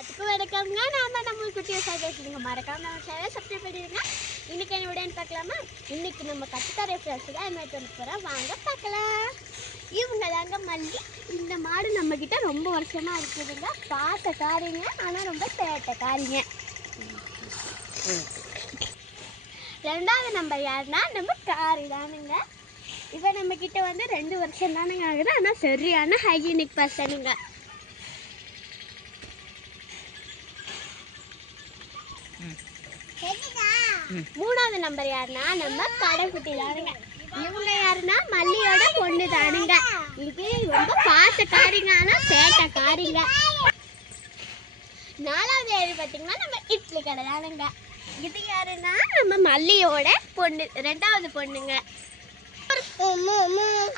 அதுக்கு வணக்கம்ங்க. நான் தான் நம்ம குட்டி விவசாயி பேசுறீங்க. மறக்காம நம்ம சேனலை சப்ஸ்கிரைப் பண்ணிடுங்க. இன்னைக்கு என்ன விடன்னு பார்க்கலாமா? இன்னைக்கு நம்ம கட்டுத்தரை ஃப்ரெண்ட்ஸ் தான் என்ன பண்ண போகிறோம், வாங்க பார்க்கலாம். இவங்க தாங்க மல்லி. இந்த மாடு நம்மக்கிட்ட ரொம்ப வருஷமா இருக்குதுங்க. பாசக்காரிங்க, ஆனால் ரொம்ப சேட்டைக்காரிங்க. ரெண்டாவது நம்பர் யாருன்னா நம்ம காரி தானுங்க. இப்போ நம்மக்கிட்ட வந்து 2 வருஷம் தானுங்க ஆகுது. ஆனால் சரியான ஹைஜீனிக் பர்சனுங்க. மூணாவது நம்பர் யாருன்னா நம்ம கடைக்குட்டி தானுங்க. இவங்க யாருன்னா மல்லியோட பொண்ணு தானுங்க. இது ரொம்ப பாசக்காரிங்க, ஆனால் சேட்டைக்காரிங்க. நாலாவது யாரு பார்த்தீங்கன்னா நம்ம இட்லி கடை தானுங்க. இது யாருன்னா நம்ம மல்லியோட பொண்ணு, 2வது பொண்ணுங்க.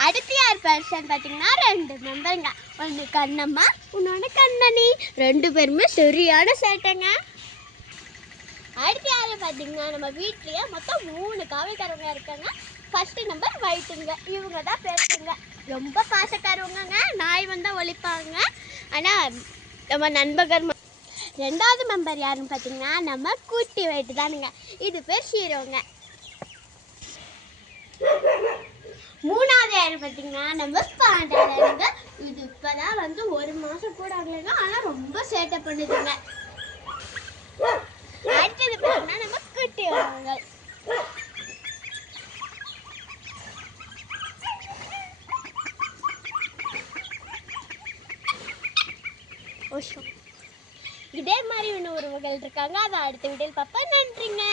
அடுத்து யார் பர்சன் பார்த்தீங்கன்னா 2 மெம்பருங்க. ஒன்று கண்ணம்மா, இன்னொன்று கண்ணனி. 2 பேருமே சரியான சேட்டைங்க. அடுத்து யாரு பார்த்தீங்கன்னா நம்ம வீட்லேயே மொத்தம் 3 காவல்காரவங்க இருக்காங்க. ஃபர்ஸ்ட் நம்பர் வயிற்றுங்க. இவங்க தான் பேசுங்க. ரொம்ப பாசக்காரவங்க. நாய் வந்தால் ஒழிப்பாங்க. ஆனால் நம்ம நண்பர்கள். 2வது மெம்பர் யாருன்னு பார்த்தீங்கன்னா நம்ம குட்டி வயிற்று தானுங்க. இது பேர் ஷீரோங்க. 3வது யாரு பார்த்தீங்கன்னா நம்ம பாண்டாங்க. இது இப்போதான் வந்து 1 மாதம் கூட ஆகலைங்க. ஆனால் ரொம்ப சேட்டை பண்ணுதுங்க. அடுத்தது பார்த்தீங்கன்னா நம்ம குட்டி வருவாங்க. இதே மாதிரி இன்னும் உறவுகள் இருக்காங்க. அதை அடுத்த வீடியோவில் பார்ப்போம். நன்றிங்க.